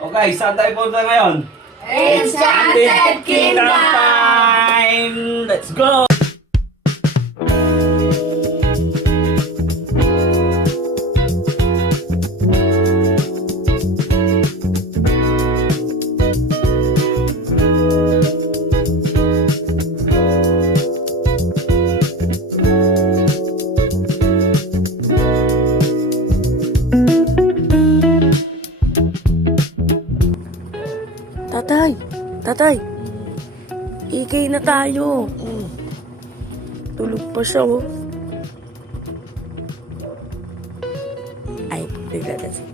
Okay, saan tayo punta ngayon? Enchanted Kingdom! Time! Let's go! Tatay, ikay na tayo. Tulog pa siya, oh. Ay, nagdadasal.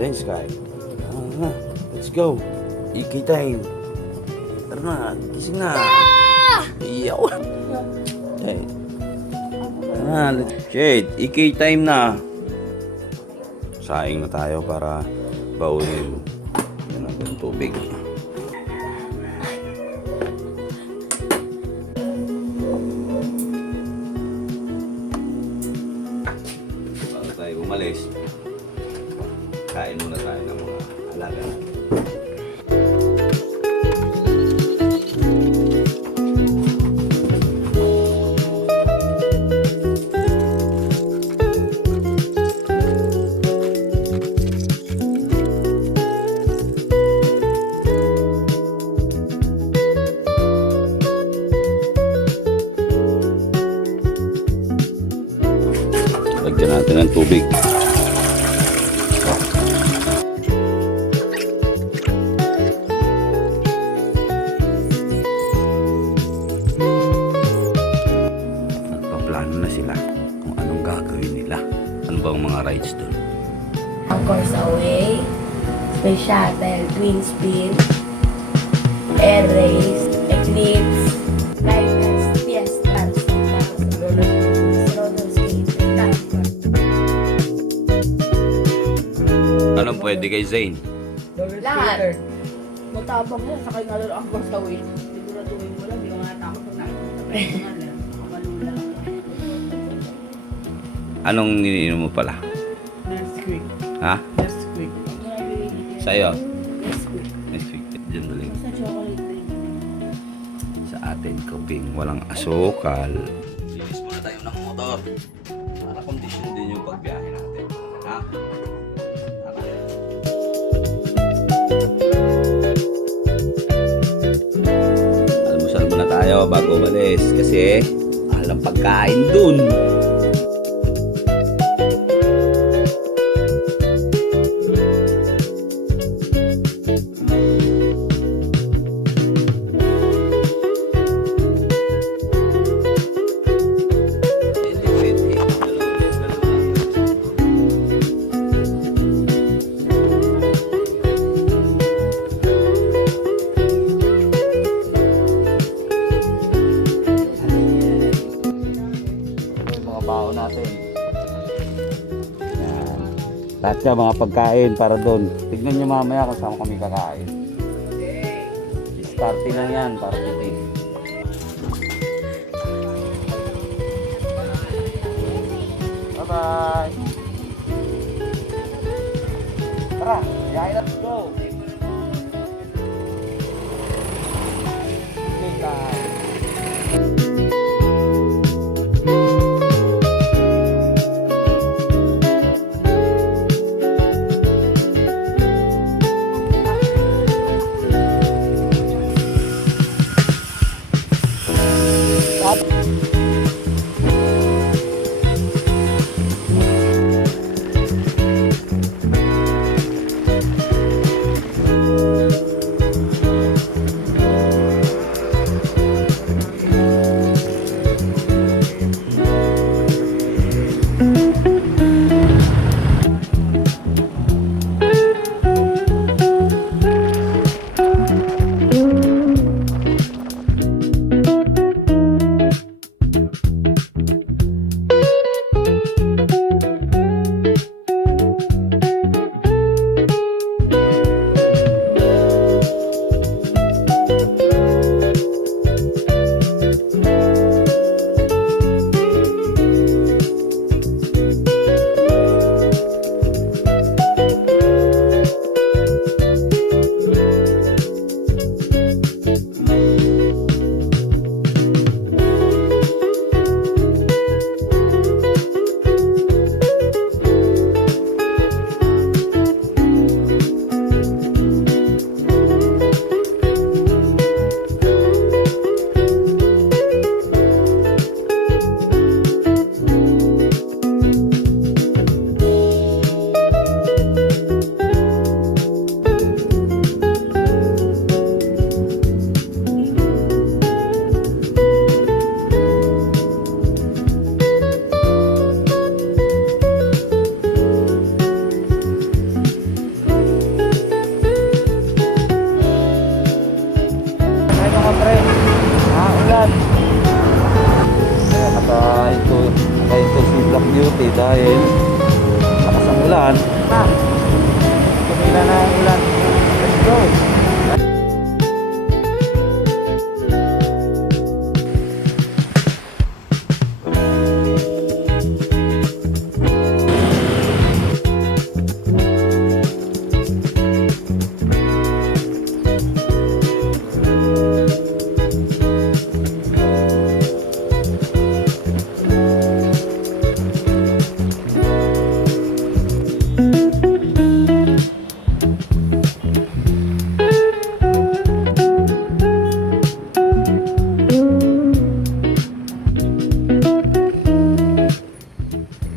Then Sky, let's go. Iki time. Tara na, gising na. Iyaw. Hey. Shade, Iki time na. Saing na tayo para baunin. Yan ang tubig. Bago tayo umalis, kain muna tayo ng mga alaga natin. Lagyan natin ng tubig. Nagpaplano na sila kung anong gagawin nila. Ano bang mga rides doon? Of course, away. Space shuttle, twin spin, air race, eclipse, lightness, fiesta, roller skate, Anong pwede kay Zane? lahat. Matabang mo, sakay nga lang ako sa way. Siguraduhin mo lang, di ko nga takot pag nakikita sa personal. Nakamalula lang. Anong niniinom mo pala? Nesquik. Ha? Nesquik. Sa'yo? Nesquik. Nesquik. Diyan na lang. Sa chocolate drink. Sa atin, kuping walang asukal. Linis muna tayo ng motor. Para kondisyon din yung pagbiyahe natin. Ha? Tara. Almusal muna tayo bago umalis kasi mahal ang pagkain dun. Baon natin. Yan. Lahat ka mga pagkain para doon. Tignan nyo mamaya kung saan kami kakain. Starting lang yan para titig. Bye bye. Tara, let's go. Okay, time. Makati dahil lakas ang ulan. Tumila na ang ulan. Let's go!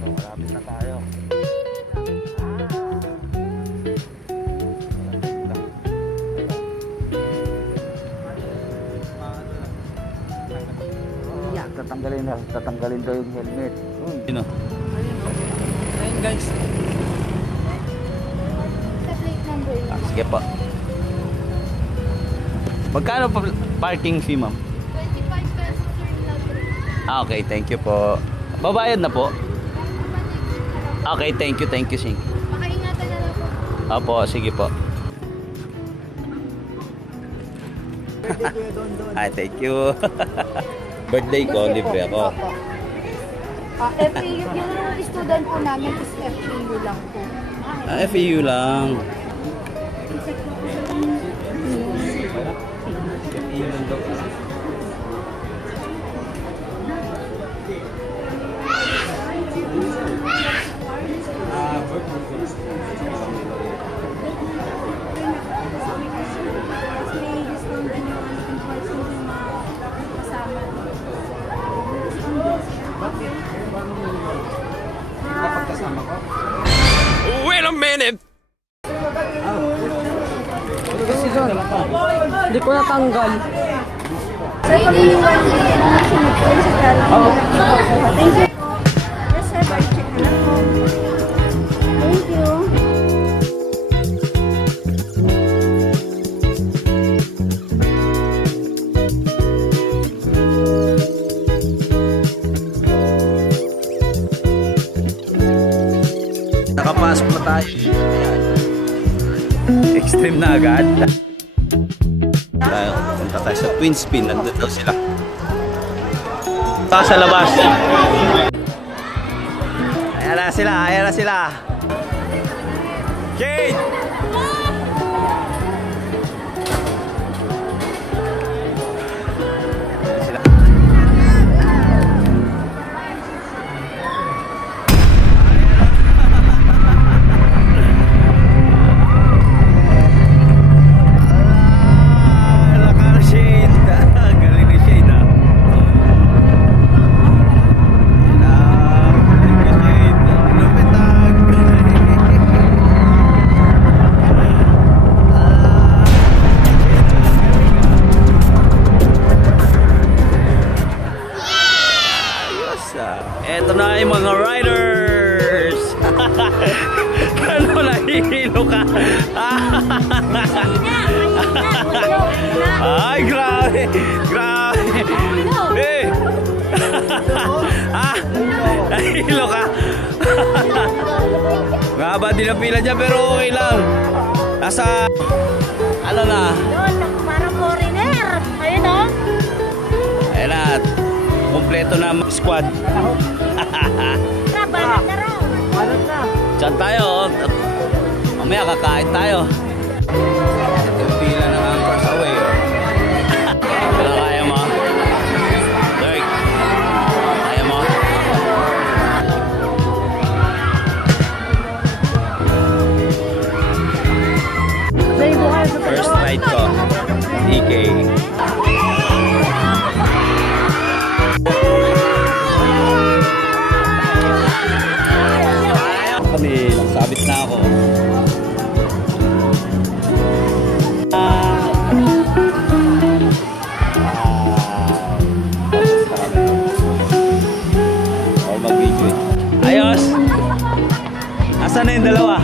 Malapit na tayo. Yan. Tatanggalin daw yung helmet. Sino? Ayun guys. Sa plate number Sige po. Magkano pa parking fee, ma'am? 25 pesos sir. Okay, thank you po. Babayad na po? Okay, thank you, Sing. Makaingatan na lang po. Opo, sige po. Ay, thank you. Birthday ko, libre ako. FEU, yung student po namin is FEU lang po. FEU lang. Hindi ko natanggal. Sir, kami yung Thank you. Yes, sir. Check na lang po. Thank you. Nakapasok na tayo. Extreme na agad. Tayo, punta tayo sa Twin Spin. Nandun daw sila. Tayo sa labas. Ayan na sila. Kate! Eto na yung mga riders. Ano, nahihilo ka? Ay, grabe. Eh. Nahihilo ka. Mahaba din ang pila dyan pero okay lang. Nasa, ano na? Yun, parang foreigner. Ayun o. Ayan na. Kompleto na ang squad. Trabalan na raw. Diyan tayo. Mamaya kakain tayo. Ito yung pila ng Anchors Away. Wala kaya mo? Dirk. Kaya mo? First ride ko. DK. Kami, sabit na ako. Mag-video. Ayos! Asan na yung dalawa?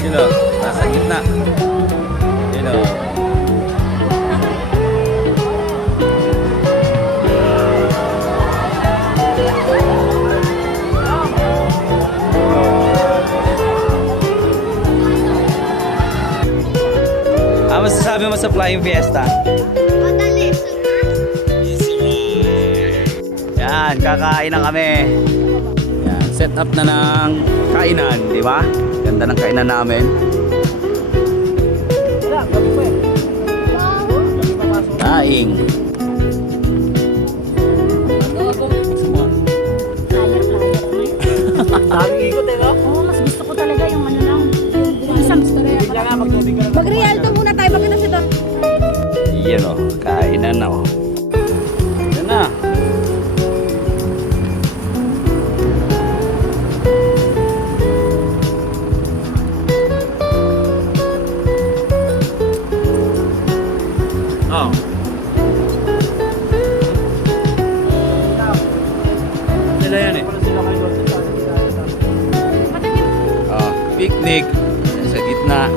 Sino? Nasa gitna. Sino? Flying Fiesta. Yan, kakain na kami. Yan, set up na ng kainan, di ba? Ganda ng kainan namin. Daing. Oo, mas gusto ko talaga yung ano lang. Yung isang storya. Mag-realto muna tayo. Bakit kasi ito? Yan o, kainan na o. Yan na. Oh. Sila yan eh. Picnic sa gitna.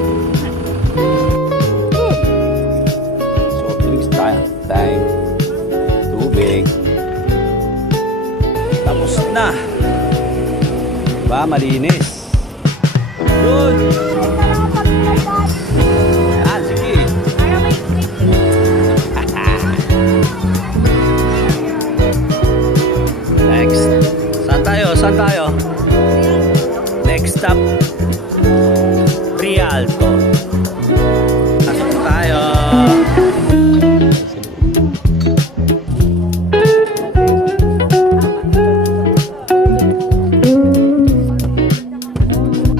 Soft drinks time. Tubig. Tapos na. Diba? Malinis. Good. Yan, sige. Next. Saan tayo? Saan tayo? Next stop. Rialto. Pasok na tayo.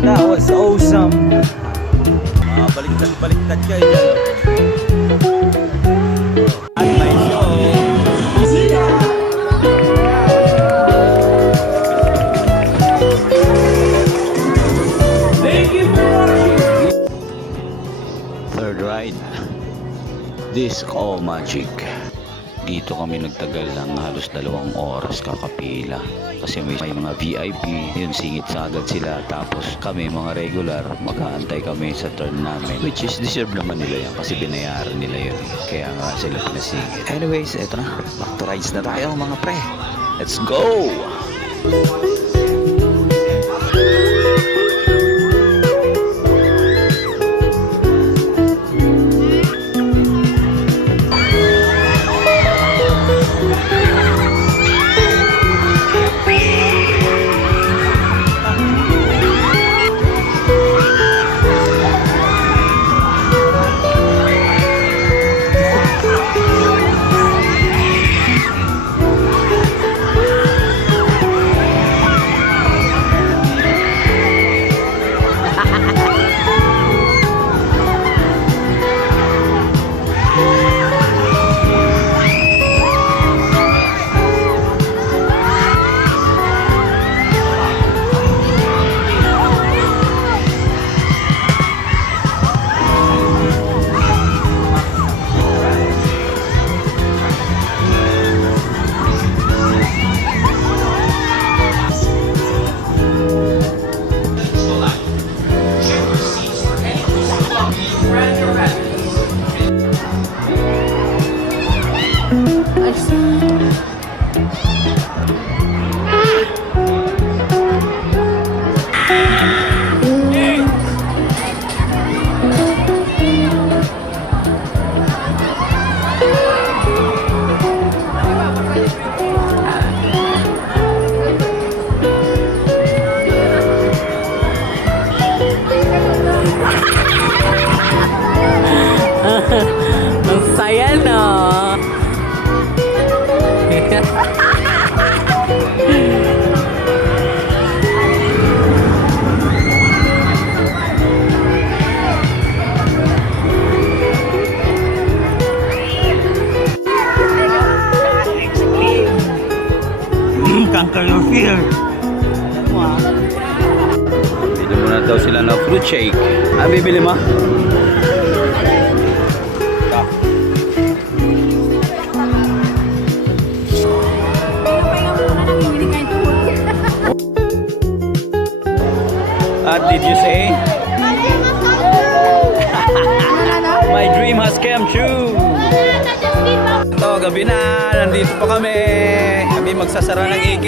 That was awesome. Baliktad kayo dyan. At may show. Third ride, Disco Magic. Dito kami nagtagal ng halos 2 oras kakapila kasi may mga VIP, yun singit sa agad sila, tapos kami mga regular mag-aantay kami sa turn namin, which is deserve naman nila yan kasi binayaran nila yun, kaya nga sila pinasingit. Anyways, eto na, back to rides na tayo mga pre, let's go! Ang saya no. Conquer your fear. Bili muna daw sila ng fruit shake. Ah, bibili mo? What did you say? My dream has come true. Ito, gabi na. Nandito pa kami. Kami magsasara ng AK.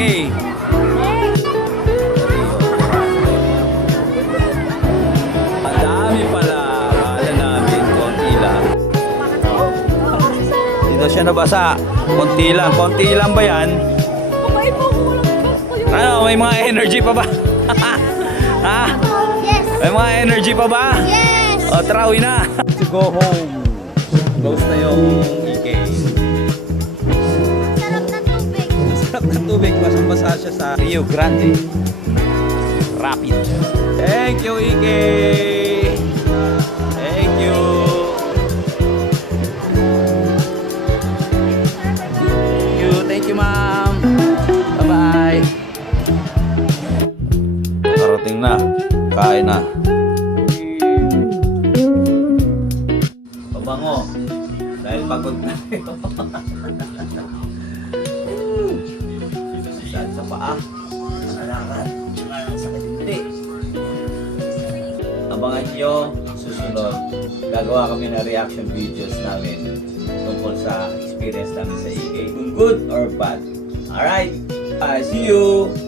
Ang dami pala. Kala namin konti lang. Hindi daw siya nabasa. Konti lang ba yan? Kumain mo ko walang Ano, may mga energy pa ba? Ha? Yes! May mga energy pa ba? Yes! O, tara, uwi na. To go home. Close na yung EK. Sarap na tubig. Sarap ng tubig. Basang-basa siya sa Rio Grande. Rapid. Thank you, EK. Thank you. Thank you, ma'am. Bye-bye. Parating na. Kain na. Pabango. Dahil pagod na kayo. Saan sa paa? Nalakad. Sakit hindi. Abangan nyo susunod. Gagawa kami ng reaction videos namin tungkol sa experience namin sa EK. Kung good or bad. Alright. See you.